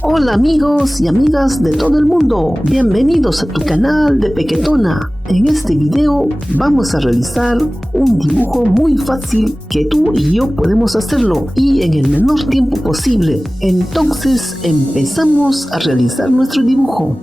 Hola amigos y amigas de todo el mundo, bienvenidos a tu canal de Peketona. En este video vamos a realizar un dibujo muy fácil que tú y yo podemos hacerlo y en el menor tiempo posible. Entonces empezamos a realizar nuestro dibujo.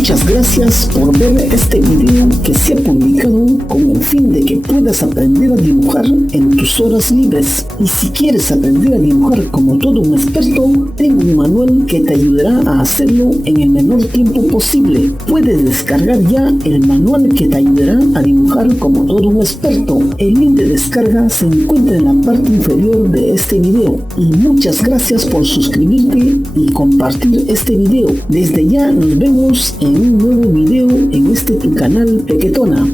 Muchas gracias por ver este video que se ha publicado con el fin de que puedas aprender a dibujar en tus horas libres. Y si quieres aprender a dibujar como todo un experto, tengo un manual que te ayudará a hacerlo en el menor tiempo posible. Puedes descargar ya el manual que te ayudará a dibujar como todo un experto. El link de descarga se encuentra en la parte inferior de este video. Y muchas gracias por suscribirte y compartir este video. Desde ya nos vemos en un nuevo video en este tu canal Peketona.